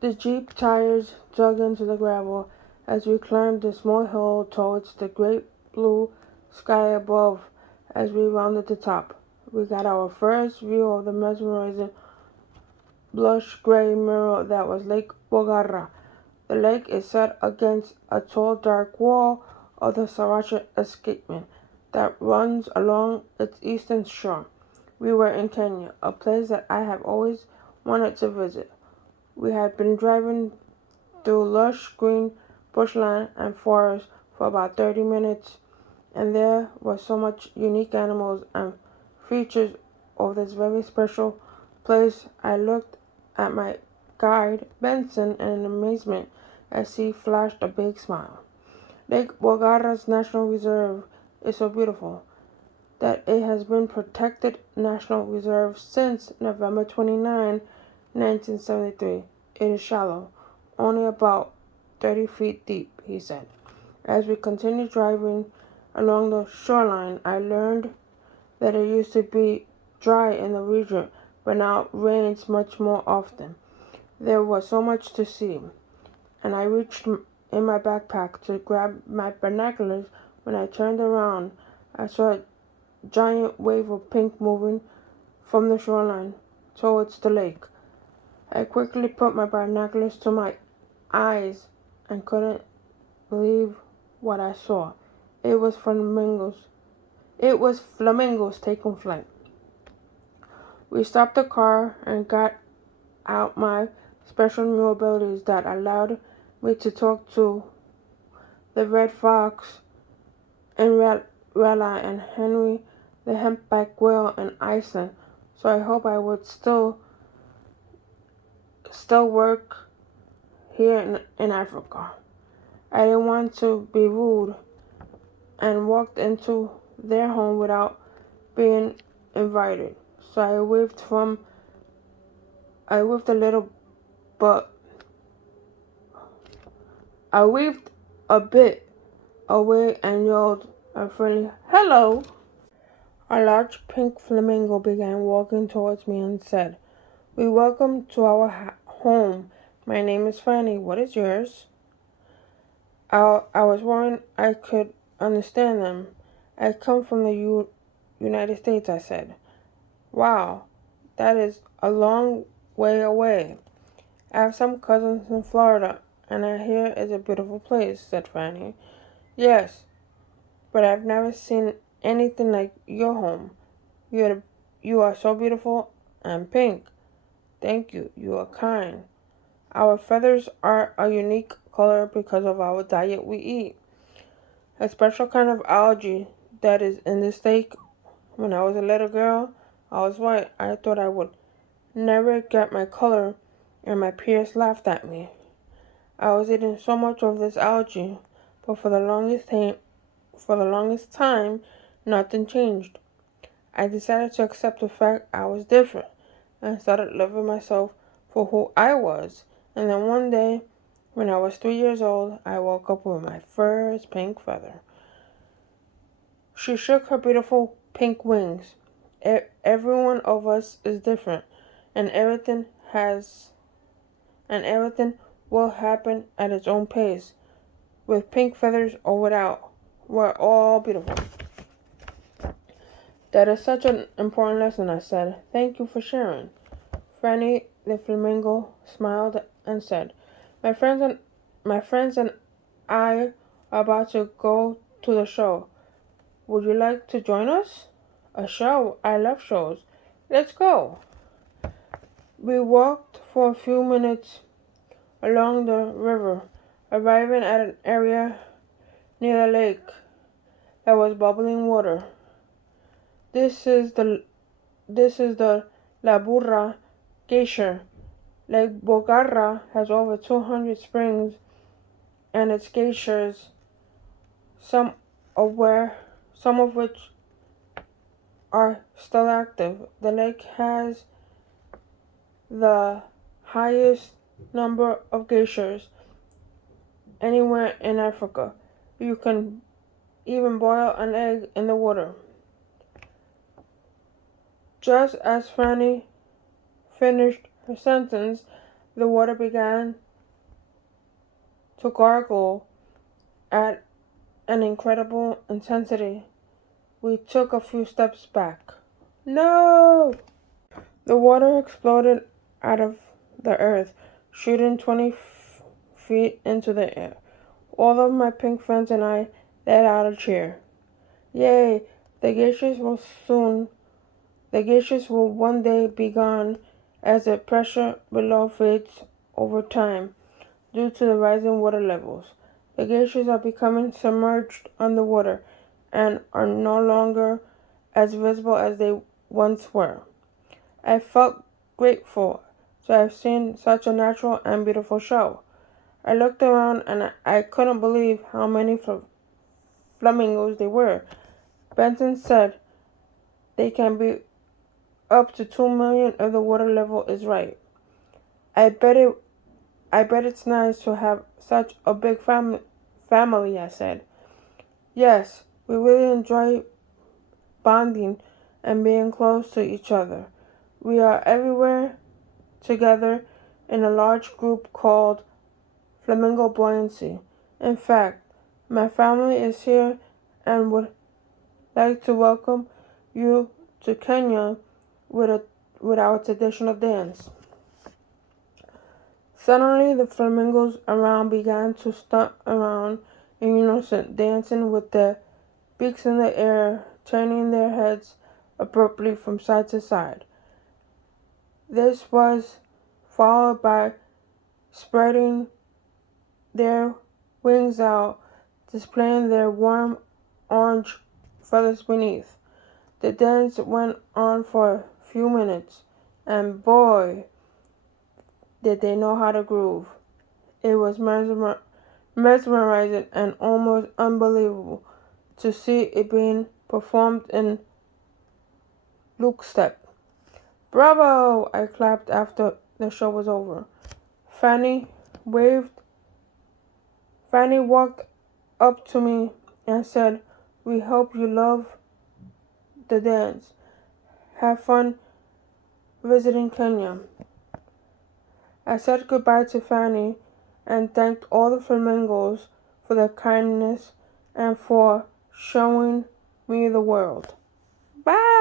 The jeep tires dug into the gravel as we climbed the small hill towards the great blue sky above. As we rounded the top, we got our first view of the mesmerizing blush gray mirror that was Lake Bogara. The lake is set against a tall dark wall of the Sriracha escarpment that runs along its eastern shore. We were in Kenya, a place that I have always wanted to visit. We had been driving through lush green bushland and forest for about 30 minutes, and there were so much unique animals and features of this very special place. I looked at my guide, Benson, in amazement as he flashed a big smile. Lake Bogara's National Reserve is so beautiful that it has been protected National Reserve since November 29, 1973. It is shallow, only about 30 feet deep, he said. As we continued driving along the shoreline, I learned that it used to be dry in the region, but now it rains much more often. There was so much to see, and I reached in my backpack to grab my binoculars. When I turned around, I saw a giant wave of pink moving from the shoreline towards the lake. I quickly put my binoculars to my eyes and couldn't believe what I saw. It was flamingos. It was flamingos taking flight. We stopped the car and got out my special new abilities that allowed me to talk to the red fox in Rella and Henry the humpback whale in Iceland. So I hope I would still work here in Africa. I didn't want to be rude and walked into their home without being invited. So I waved a little, but I waved a bit away and yelled a friendly hello. A large pink flamingo began walking towards me and said, "We welcome to our home. My name is Fanny. What is yours?" I was worried I could understand them. "I come from the United States," I said. "Wow, that is a long way away. I have some cousins in Florida, and I hear it's a beautiful place," said Fanny. "Yes, but I've never seen anything like your home. You are so beautiful and pink." "Thank you. You are kind. Our feathers are a unique color because of our diet we eat. A special kind of algae that is in this lake. When I was a little girl, I was white. I thought I would never get my color, and my peers laughed at me. I was eating so much of this algae, but for the longest time, nothing changed. I decided to accept the fact I was different and started loving myself for who I was. And then one day, when I was 3 years old, I woke up with my first pink feather. She shook her beautiful pink wings. Every one of us is different, and everything will happen at its own pace, with pink feathers or without. We're all beautiful." "That is such an important lesson," I said. "Thank you for sharing." Fanny the flamingo smiled and said, My friends and I are about to go to the show. Would you like to join us?" "A show? I love shows. Let's go." We walked for a few minutes along the river, arriving at an area near the lake that was bubbling water. This is the Labura Glacier. Lake Bogara has over 200 springs and its glaciers, some of which are still active. The lake has the highest number of glaciers anywhere in Africa. You can even boil an egg in the water. Just as Fanny finished her sentence, The water began to gargle at an incredible intensity. We took a few steps back. No! The water exploded out of the earth, shooting 20 feet into the air. All of my pink friends and I let out a cheer. Yay! The glaciers will one day be gone as the pressure below fades over time due to the rising water levels. The glaciers are becoming submerged underwater and are no longer as visible as they once were. I felt grateful to have seen such a natural and beautiful show. I looked around and I couldn't believe how many flamingos there were. Benson said they can be up to 2 million if the water level is right. I bet it's nice to have such a big family, I said. Yes, we really enjoy bonding and being close to each other. We are everywhere together in a large group called Flamingo buoyancy. In fact, my family is here and would like to welcome you to Kenya with our traditional dance. Suddenly, the flamingos around began to stunt around in unison, dancing with their beaks in the air, turning their heads abruptly from side to side. This was followed by spreading their wings out, displaying their warm orange feathers beneath. The dance went on for a few minutes, and boy, did they know how to groove. It was mesmerizing and almost unbelievable to see it being performed in lockstep. Bravo! I clapped after the show was over. Waved. Fanny walked up to me and said, "We hope you love the dance. Have fun visiting Kenya." I said goodbye to Fanny and thanked all the flamingos for their kindness and for showing me the world. Bye!